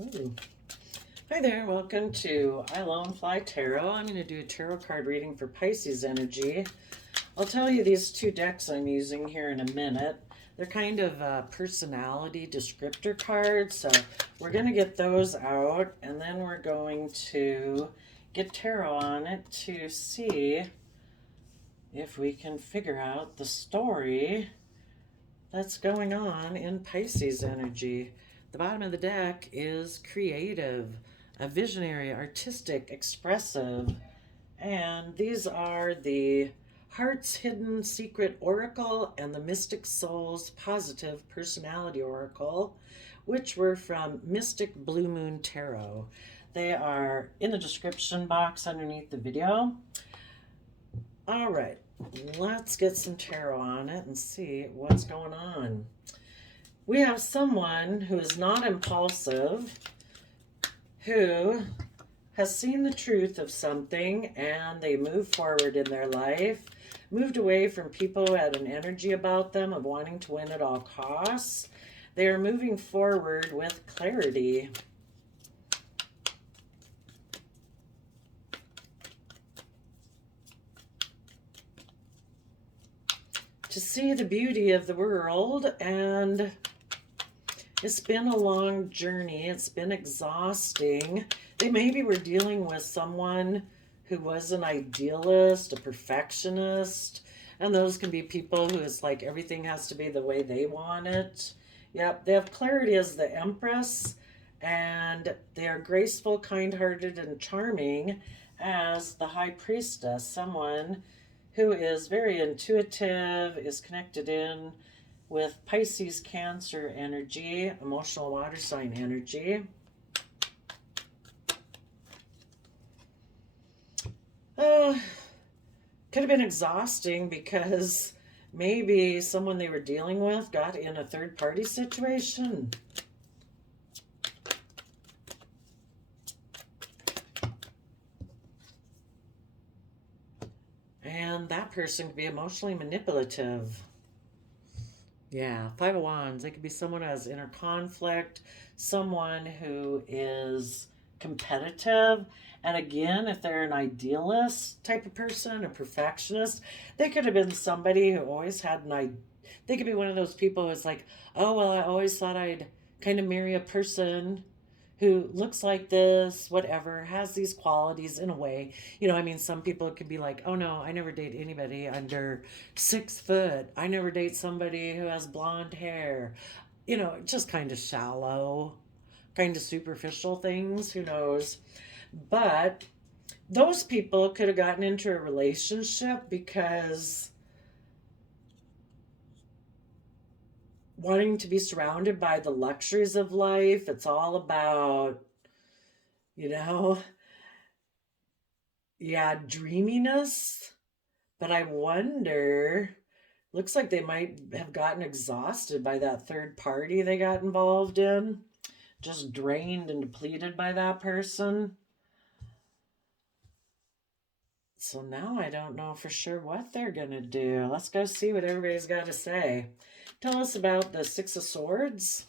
Ooh. Hi there, welcome to I Lone Fly Tarot. I'm going to do a tarot card reading for Pisces energy. I'll tell you these two decks I'm using here in a minute. They're kind of personality descriptor cards, so we're going to get those out, and then we're going to get tarot on it to see if we can figure out the story that's going on in Pisces energy. The bottom of the deck is creative, a visionary, artistic, expressive, and these are the Heart's Hidden Secret Oracle and the Mystic Soul's Positive Personality Oracle, which were from Mysticbluumoontarot. They are in the description box underneath the video. All right, let's get some tarot on it and see what's going on. We have someone who is not impulsive, who has seen the truth of something and they move forward in their life, moved away from people who had an energy about them of wanting to win at all costs. They are moving forward with clarity. To see the beauty of the world, and it's been a long journey. It's been exhausting. They maybe were dealing with someone who was an idealist, a perfectionist, and those can be people who is like everything has to be the way they want it. Yep, they have clarity as the Empress, and they are graceful, kind-hearted, and charming as the High Priestess, someone who is very intuitive, is connected in with Pisces, Cancer energy, emotional water sign energy. Could have been exhausting because maybe someone they were dealing with got in a third party situation. And that person could be emotionally manipulative. Yeah, Five of Wands. It could be someone who has inner conflict, someone who is competitive. And again, if they're an idealist type of person, a perfectionist, they could have been somebody who always had an idea. They could be one of those people who's like, oh, well, I always thought I'd kind of marry a person who looks like this, whatever, has these qualities in a way. I mean, some people could be like, oh no, I never date anybody under 6 foot. I never date somebody who has blonde hair. Just kind of shallow, kind of superficial things. Who knows? But those people could have gotten into a relationship because wanting to be surrounded by the luxuries of life, it's all about, you know, yeah, dreaminess. But I wonder, looks like they might have gotten exhausted by that third party they got involved in, just drained and depleted by that person. So now I don't know for sure what they're going to do. Let's go see what everybody's got to say. Tell us about the Six of Swords.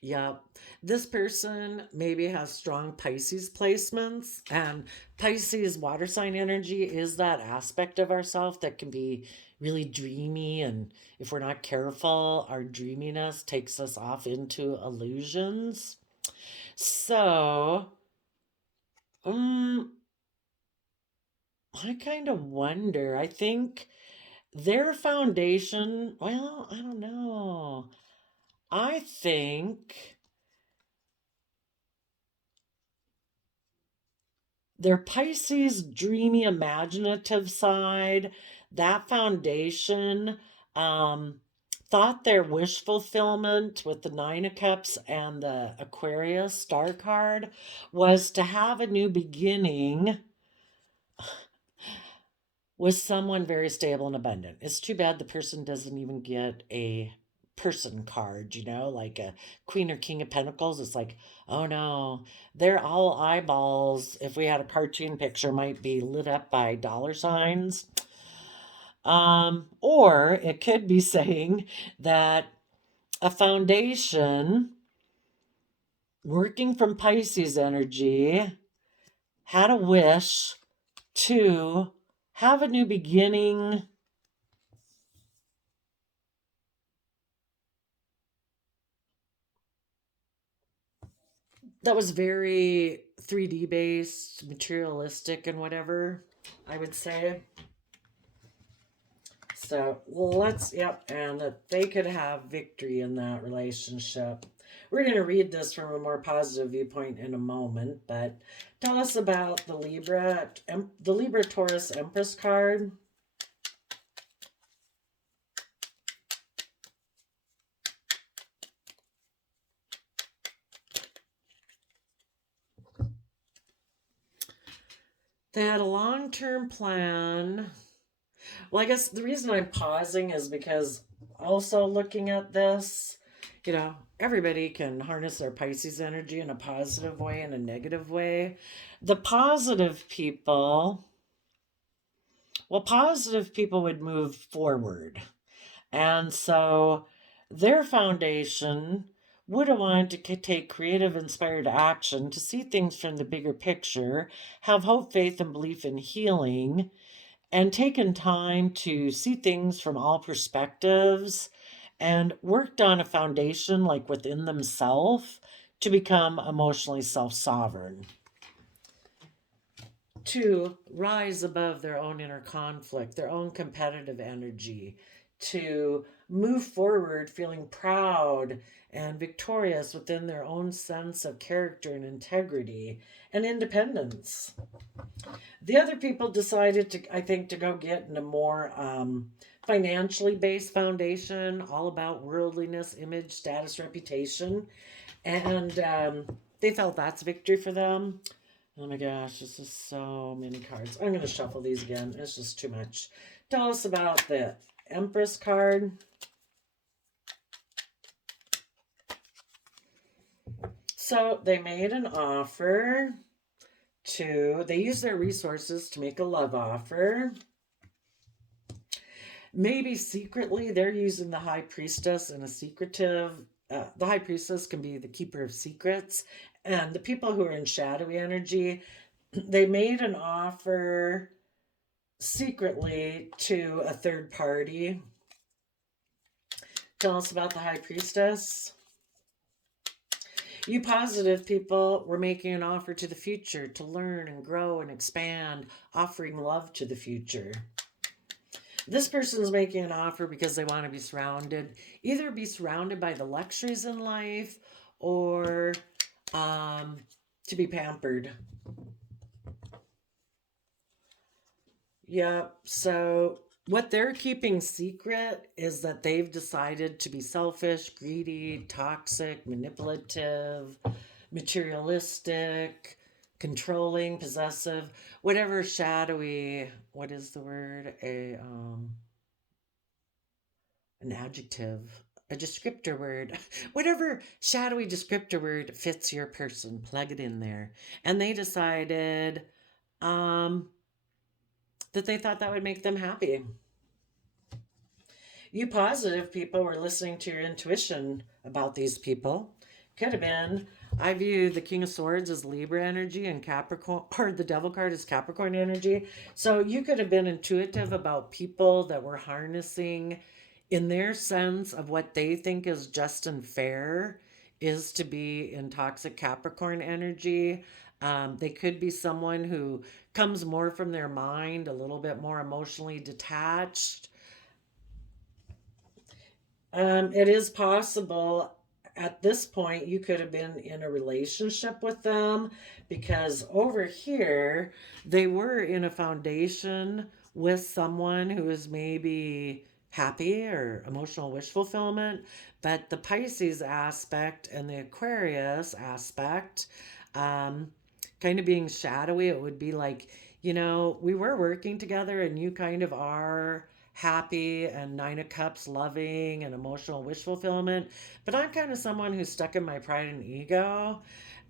Yeah, this person maybe has strong Pisces placements, and Pisces water sign energy is that aspect of ourself that can be really dreamy, and if we're not careful, our dreaminess takes us off into illusions. So, um, I kind of wonder. I think their foundation, well, I don't know. I think their Pisces dreamy imaginative side, that foundation, um, thought their wish fulfillment with the Nine of Cups and the Aquarius star card was to have a new beginning with someone very stable and abundant. It's too bad the person doesn't even get a person card, you know, like a Queen or King of Pentacles. It's like, oh no, they're all eyeballs. If we had a cartoon picture, might be lit up by dollar signs. Or it could be saying that a foundation working from Pisces energy had a wish to have a new beginning. That was very 3D based, materialistic, and whatever, I would say. So yep, and that they could have victory in that relationship. We're going to read this from a more positive viewpoint in a moment, but tell us about the Libra Taurus Empress card. They had a long-term plan. Well, I guess the reason I'm pausing is because also looking at this, you know, everybody can harness their Pisces energy in a positive way and a negative way. The positive people, well, positive people would move forward. And so their foundation would have wanted to take creative, inspired action to see things from the bigger picture, have hope, faith, and belief in healing, and taken time to see things from all perspectives and worked on a foundation like within themselves to become emotionally self-sovereign, to rise above their own inner conflict, their own competitive energy, to move forward feeling proud and victorious within their own sense of character and integrity and independence. The other people decided to, I think, to go get in a more financially based foundation, all about worldliness, image, status, reputation. And they felt that's victory for them. Oh my gosh, this is so many cards. I'm going to shuffle these again. It's just too much. Tell us about the Empress card. So they made an offer they use their resources to make a love offer. Maybe secretly they're using the High Priestess in a secretive, the High Priestess can be the keeper of secrets. And the people who are in shadowy energy, they made an offer secretly to a third party. Tell us about the High Priestess. You positive people were making an offer to the future to learn and grow and expand, offering love to the future. This person's making an offer because they want to be either be surrounded by the luxuries in life or to be pampered. Yep. So what they're keeping secret is that they've decided to be selfish, greedy, toxic, manipulative, materialistic, controlling, possessive, whatever shadowy, what is the word? An adjective, a descriptor word, whatever shadowy descriptor word fits your person, plug it in there. And they decided that they thought that would make them happy. You positive people were listening to your intuition about these people. Could have been. I view the King of Swords as Libra energy and Capricorn, or the Devil card as Capricorn energy. So you could have been intuitive about people that were harnessing in their sense of what they think is just and fair is to be in toxic Capricorn energy. They could be someone who comes more from their mind, a little bit more emotionally detached. It is possible at this point you could have been in a relationship with them because over here they were in a foundation with someone who is maybe happy or emotional wish fulfillment, but the Pisces aspect and the Aquarius aspect, kind of being shadowy, it would be like, you know, we were working together and you kind of are happy, and Nine of Cups, loving and emotional wish fulfillment. But I'm kind of someone who's stuck in my pride and ego.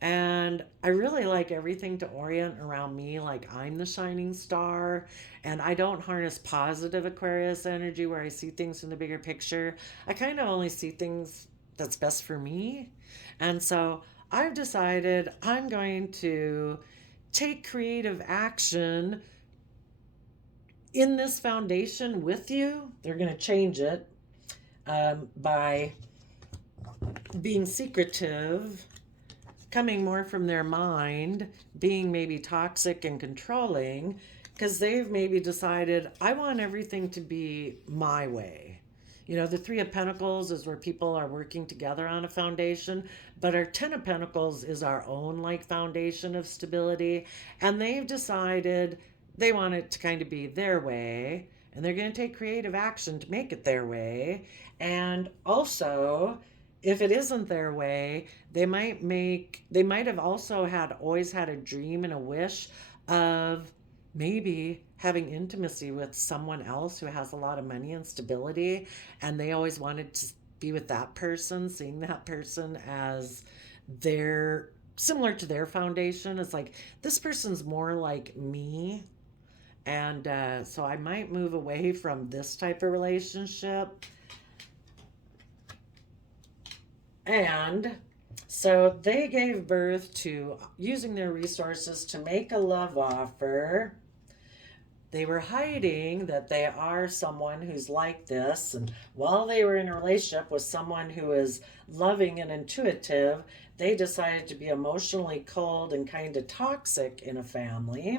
And I really like everything to orient around me like I'm the shining star. And I don't harness positive Aquarius energy where I see things from the bigger picture. I kind of only see things that's best for me. And so I've decided I'm going to take creative action in this foundation with you. They're going to change it by being secretive, coming more from their mind, being maybe toxic and controlling, because they've maybe decided, I want everything to be my way. You know, the Three of Pentacles is where people are working together on a foundation, but our Ten of Pentacles is our own like foundation of stability. And they've decided they want it to kind of be their way, and they're going to take creative action to make it their way. And also, if it isn't their way, they might have also always had a dream and a wish of maybe having intimacy with someone else who has a lot of money and stability, and they always wanted to be with that person, seeing that person as their similar to their foundation. It's like, this person's more like me. And so I might move away from this type of relationship. And so they gave birth to using their resources to make a love offer. They were hiding that they are someone who's like this. And while they were in a relationship with someone who is loving and intuitive, they decided to be emotionally cold and kind of toxic in a family,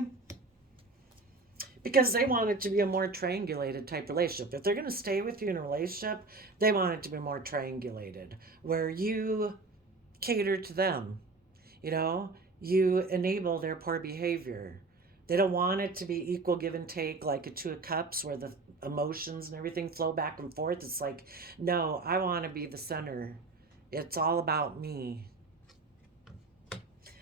because they want it to be a more triangulated type relationship. If they're going to stay with you in a relationship, they want it to be more triangulated, where you cater to them. You know, you enable their poor behavior. They don't want it to be equal give and take like a Two of Cups where the emotions and everything flow back and forth. It's like, no, I want to be the center. It's all about me.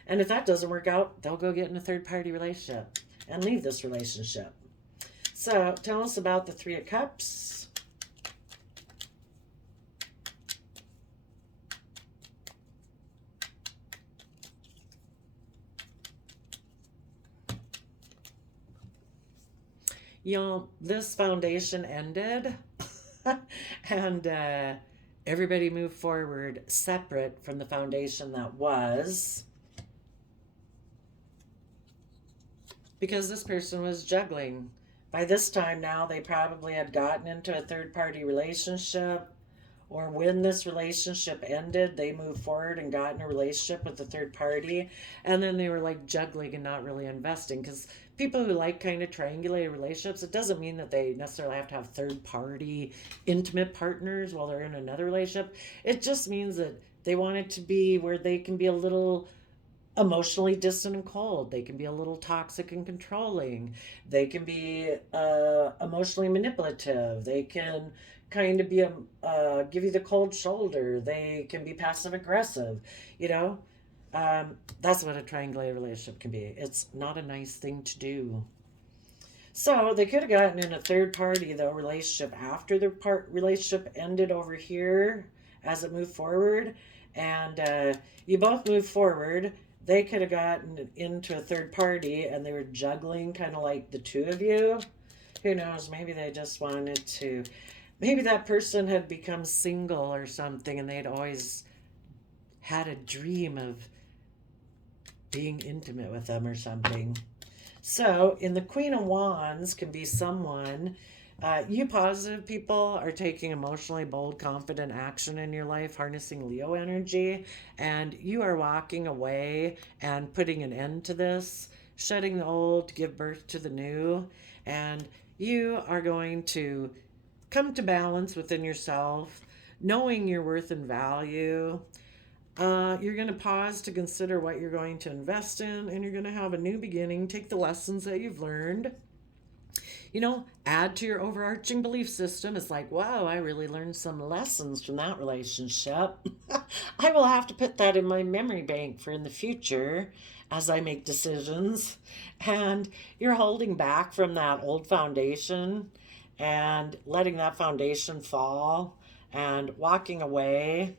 And if that doesn't work out, they'll go get in a third-party relationship and leave this relationship. So tell us about the Three of Cups. You know, this foundation ended and everybody moved forward separate from the foundation that was, because this person was juggling. By this time now, they probably had gotten into a third-party relationship, or when this relationship ended, they moved forward and got in a relationship with a third party, and then they were like juggling and not really investing. Because people who like kind of triangulated relationships, it doesn't mean that they necessarily have to have third-party intimate partners while they're in another relationship. It just means that they want it to be where they can be a little emotionally distant and cold. They can be a little toxic and controlling. They can be emotionally manipulative. They can kind of be give you the cold shoulder. They can be passive aggressive. You know, that's what a triangulated relationship can be. It's not a nice thing to do. So they could have gotten in a third party though relationship after the relationship ended over here as it moved forward, and you both moved forward. They could have gotten into a third party and they were juggling kind of like the two of you. Who knows? Maybe they just wanted to, maybe that person had become single or something and they'd always had a dream of being intimate with them or something. So in the Queen of Wands can be someone, you positive people are taking emotionally bold, confident action in your life, harnessing Leo energy, and you are walking away and putting an end to this, shedding the old to give birth to the new, and you are going to come to balance within yourself, knowing your worth and value. You're going to pause to consider what you're going to invest in, and you're going to have a new beginning. Take the lessons that you've learned, you know, add to your overarching belief system. It's like, wow, I really learned some lessons from that relationship. I will have to put that in my memory bank for in the future as I make decisions. And you're holding back from that old foundation, and letting that foundation fall and walking away.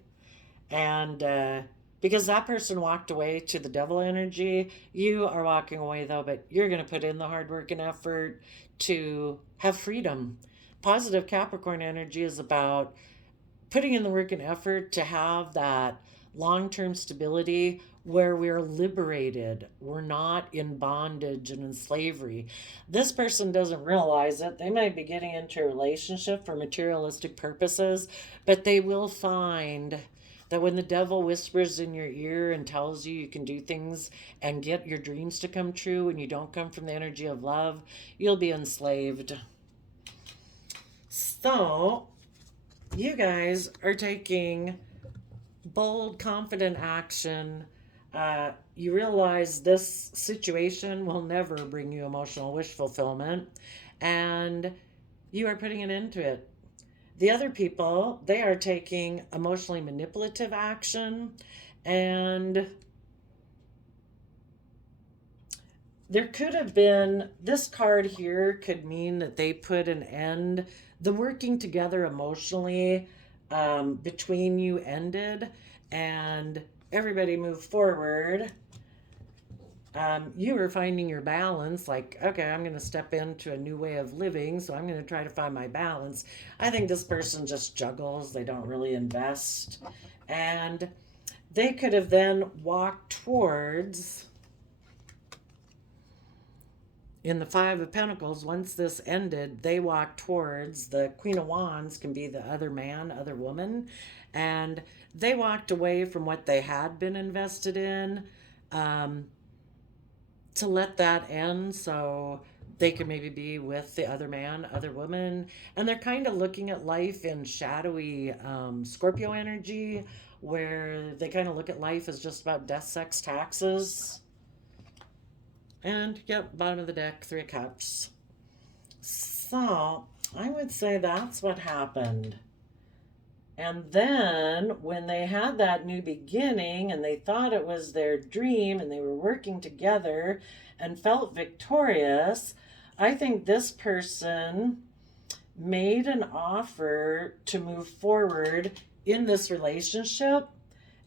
And because that person walked away to the devil energy, you are walking away though, but you're going to put in the hard work and effort to have freedom. Positive Capricorn energy is about putting in the work and effort to have that long term stability where we're liberated. We're not in bondage and in slavery. This person doesn't realize it. They might be getting into a relationship for materialistic purposes, but they will find that when the devil whispers in your ear and tells you you can do things and get your dreams to come true and you don't come from the energy of love, you'll be enslaved. So, you guys are taking bold, confident action. You realize this situation will never bring you emotional wish fulfillment, and you are putting an end to it. The other people, they are taking emotionally manipulative action, and there could have been, this card here could mean that they put an end, the working together emotionally between you ended, and everybody moved forward. You were finding your balance, like, okay, I'm going to step into a new way of living, so I'm going to try to find my balance. I think this person just juggles, they don't really invest. And they could have then walked towards, in the Five of Pentacles, once this ended, they walked towards, the Queen of Wands can be the other man, other woman, and they walked away from what they had been invested in to let that end so they could maybe be with the other man, other woman. And they're kind of looking at life in shadowy Scorpio energy, where they kind of look at life as just about death, sex, taxes. And yep, bottom of the deck, Three of Cups. So I would say that's what happened. And then when they had that new beginning and they thought it was their dream and they were working together and felt victorious, I think this person made an offer to move forward in this relationship.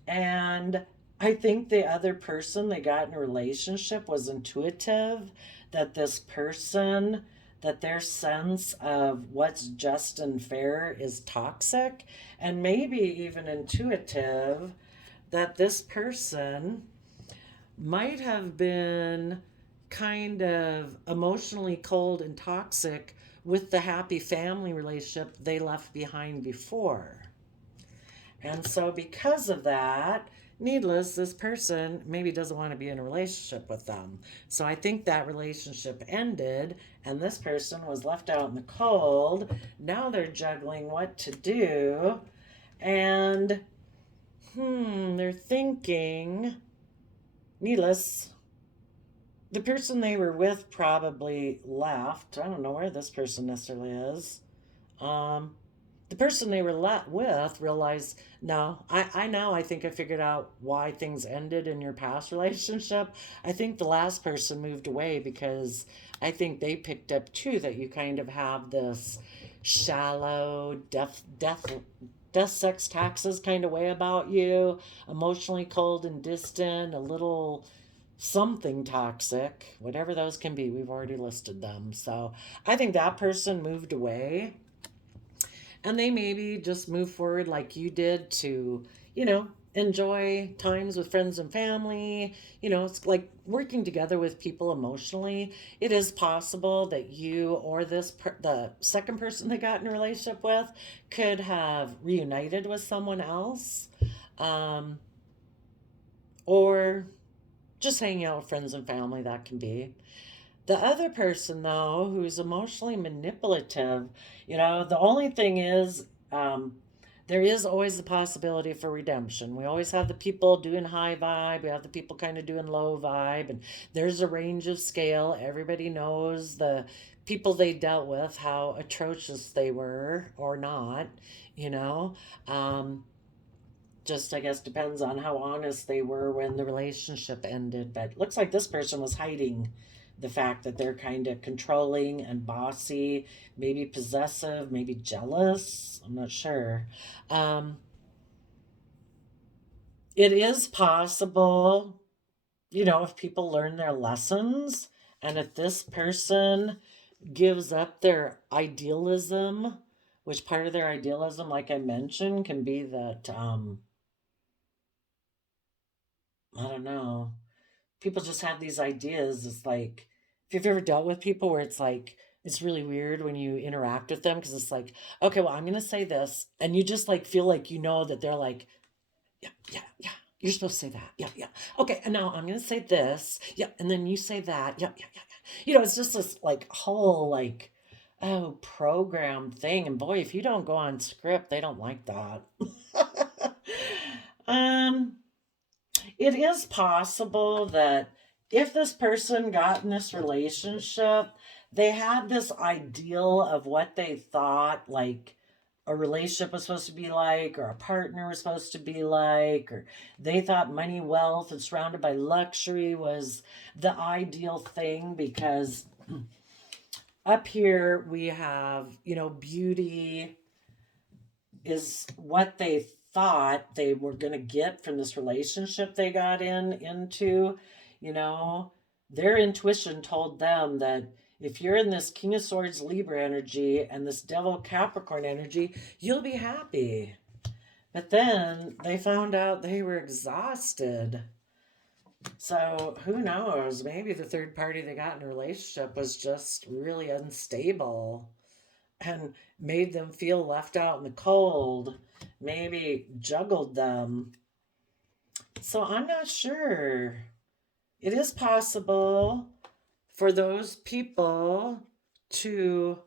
And I think the other person they got in a relationship was intuitive, that this person, that their sense of what's just and fair is toxic, and maybe even intuitive, that this person might have been kind of emotionally cold and toxic with the happy family relationship they left behind before. And so because of that, needless, this person maybe doesn't want to be in a relationship with them. So I think that relationship ended and this person was left out in the cold. Now they're juggling what to do. And they're thinking, needless, the person they were with probably left. I don't know where this person necessarily is. The person they were with realized, no, I think I figured out why things ended in your past relationship. I think the last person moved away because I think they picked up too that you kind of have this shallow death, sex, taxes kind of way about you, emotionally cold and distant, a little something toxic, whatever those can be. We've already listed them. So I think that person moved away. And they maybe just move forward like you did to, enjoy times with friends and family. It's like working together with people emotionally. It is possible that you or the second person they got in a relationship with could have reunited with someone else, or just hanging out with friends and family. That can be. The other person, though, who's emotionally manipulative, the only thing is, there is always the possibility for redemption. We always have the people doing high vibe, we have the people kind of doing low vibe, and there's a range of scale. Everybody knows the people they dealt with, how atrocious they were or not, you know. Just, I guess, depends on how honest they were when the relationship ended. But looks like this person was hiding the fact that they're kind of controlling and bossy, maybe possessive, maybe jealous. I'm not sure. Um, it is possible, if people learn their lessons and if this person gives up their idealism, which part of their idealism, like I mentioned, can be that, I don't know, people just have these ideas. It's like, if you've ever dealt with people where it's like, it's really weird when you interact with them because it's like, okay, well, I'm going to say this. And you just like feel like that they're like, yeah, yeah, yeah. You're supposed to say that. Yeah, yeah. Okay, and now I'm going to say this. Yeah, and then you say that. Yeah, yeah, yeah, yeah. It's just this like whole like, oh, program thing. And boy, if you don't go on script, they don't like that. um, it is possible that if this person got in this relationship, they had this ideal of what they thought like a relationship was supposed to be like, or a partner was supposed to be like, or they thought money, wealth, and surrounded by luxury was the ideal thing because up here we have, beauty is what they thought they were going to get from this relationship they got into. you know their intuition told them that if you're in this King of Swords Libra energy and this Devil Capricorn energy, you'll be happy. But then they found out they were exhausted. So who knows, maybe the third party they got in a relationship was just really unstable and made them feel left out in the cold, maybe juggled them. So I'm not sure. It is possible for those people to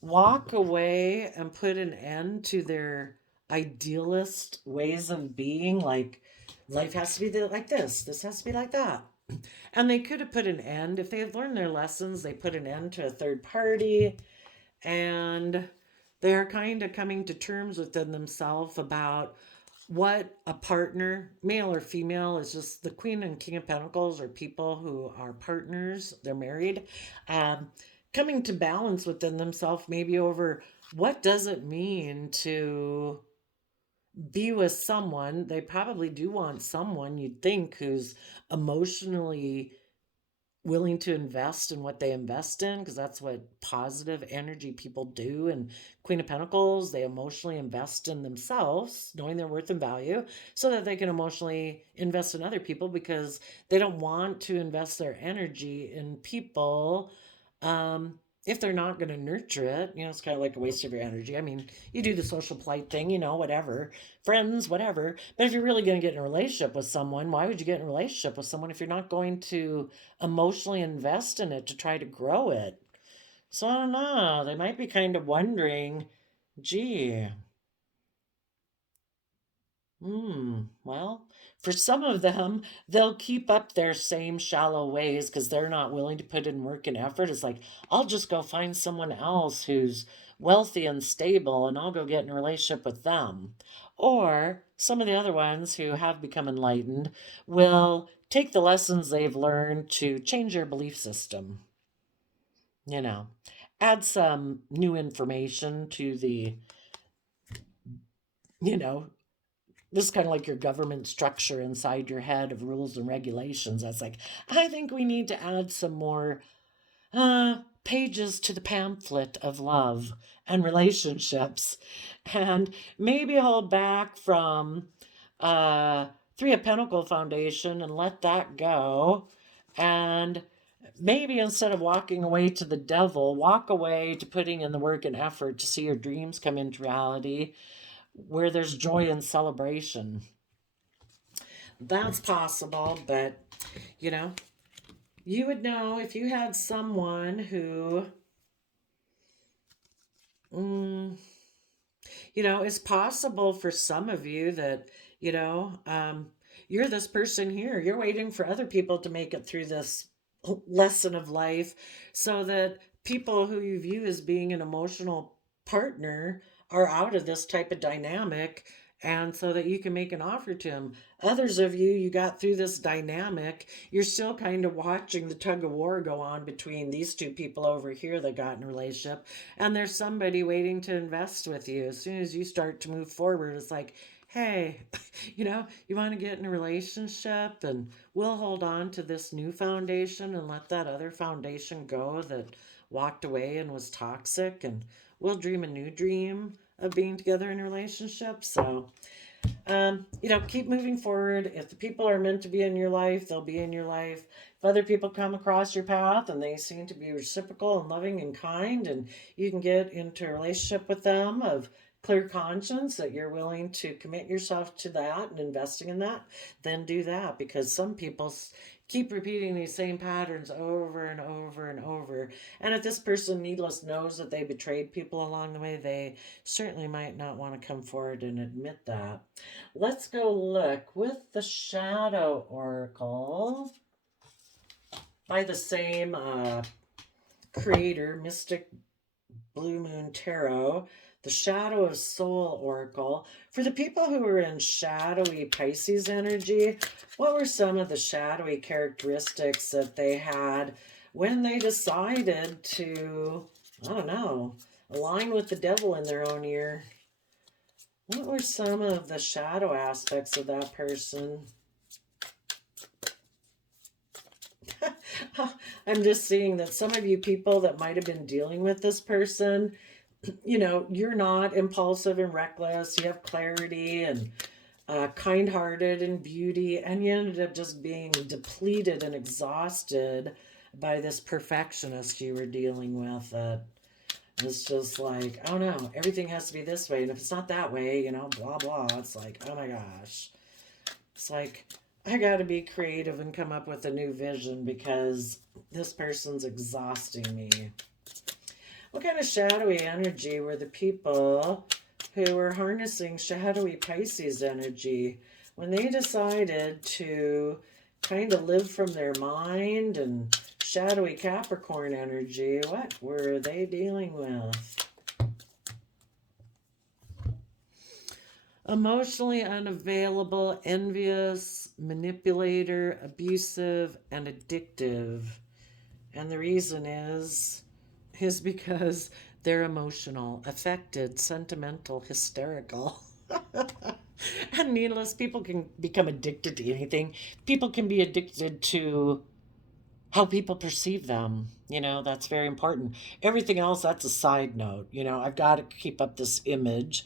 walk away and put an end to their idealist ways of being, like life has to be like this has to be like that. And they could have put an end, if they had learned their lessons, they put an end to a third party, and they're kind of coming to terms within themselves about what a partner, male or female, is. Just the Queen and King of Pentacles are people who are partners, they're married, um, coming to balance within themselves, maybe over what does it mean to be with someone. They probably do want someone, you'd think, who's emotionally willing to invest in what they invest in, because that's what positive energy people do. And Queen of Pentacles, they emotionally invest in themselves, knowing their worth and value, so that they can emotionally invest in other people, because they don't want to invest their energy in people if they're not going to nurture it. It's kind of like a waste of your energy. I mean, you do the social polite thing, whatever, friends, whatever. But if you're really going to get in a relationship with someone, why would you get in a relationship with someone if you're not going to emotionally invest in it to try to grow it? So I don't know. They might be kind of wondering, gee, well, for some of them, they'll keep up their same shallow ways because they're not willing to put in work and effort. It's like, I'll just go find someone else who's wealthy and stable and I'll go get in a relationship with them. Or some of the other ones who have become enlightened will take the lessons they've learned to change their belief system, you know, add some new information to the, you know, this is kind of like your government structure inside your head of rules and regulations. That's like, I think we need to add some more pages to the pamphlet of love and relationships, and maybe hold back from Three of Pentacle Foundation and let that go. And maybe instead of walking away to the devil, walk away to putting in the work and effort to see your dreams come into reality, where there's joy and celebration. That's possible, but you know, you would know if you had someone who, mm, it's possible for some of you that, you know, um, you're this person here, you're waiting for other people to make it through this lesson of life so that people who you view as being an emotional partner are out of this type of dynamic and so that you can make an offer to him. Others of you, you got through this dynamic, you're still kind of watching the tug of war go on between these two people over here that got in a relationship, and there's somebody waiting to invest with you. As soon as you start to move forward, it's like, hey, you want to get in a relationship, and we'll hold on to this new foundation and let that other foundation go that walked away and was toxic, and we'll dream a new dream of being together in a relationship. So, keep moving forward. If the people are meant to be in your life, they'll be in your life. If other people come across your path and they seem to be reciprocal and loving and kind, and you can get into a relationship with them of clear conscience that you're willing to commit yourself to that and investing in that, then do that, because some people keep repeating these same patterns over and over and over. And if this person, needless, knows that they betrayed people along the way, they certainly might not want to come forward and admit that. Let's go look with the Shadow Oracle by the same creator, Mysticbluumoontarot, the Shadow of Soul Oracle. For the people who were in shadowy Pisces energy, what were some of the shadowy characteristics that they had when they decided to, I don't know, align with the devil in their own ear? What were some of the shadow aspects of that person? I'm just seeing that some of you people that might have been dealing with this person, you're not impulsive and reckless. You have clarity and kind-hearted and beauty, and you ended up just being depleted and exhausted by this perfectionist you were dealing with. It's just like, oh no, everything has to be this way. And if it's not that way, blah, blah. It's like, oh my gosh. It's like, I got to be creative and come up with a new vision because this person's exhausting me. What kind of shadowy energy were the people who were harnessing shadowy Pisces energy when they decided to kind of live from their mind and shadowy Capricorn energy? What were they dealing with? Emotionally unavailable, envious, manipulator, abusive, and addictive. And the reason is because they're emotional, affected, sentimental, hysterical. And needless, people can become addicted to anything. People can be addicted to how people perceive them. That's very important. Everything else, that's a side note. I've got to keep up this image.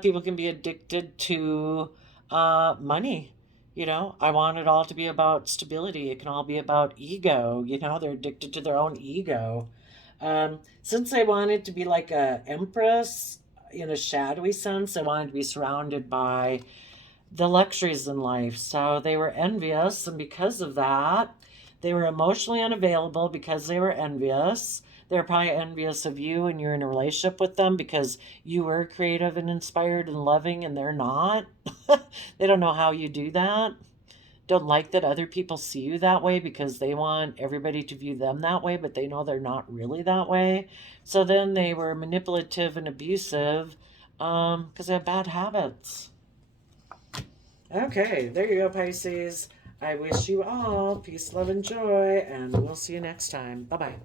People can be addicted to money. I want it all to be about stability. It can all be about ego. They're addicted to their own ego. Since I wanted to be like a empress in a shadowy sense, I wanted to be surrounded by the luxuries in life. So they were envious, and because of that, they were emotionally unavailable because they were envious. They're probably envious of you and you're in a relationship with them because you were creative and inspired and loving and they're not. They don't know how you do that. Don't like that other people see you that way because they want everybody to view them that way, but they know they're not really that way. So then they were manipulative and abusive because they have bad habits. Okay, there you go, Pisces. I wish you all peace, love, and joy, and we'll see you next time. Bye-bye.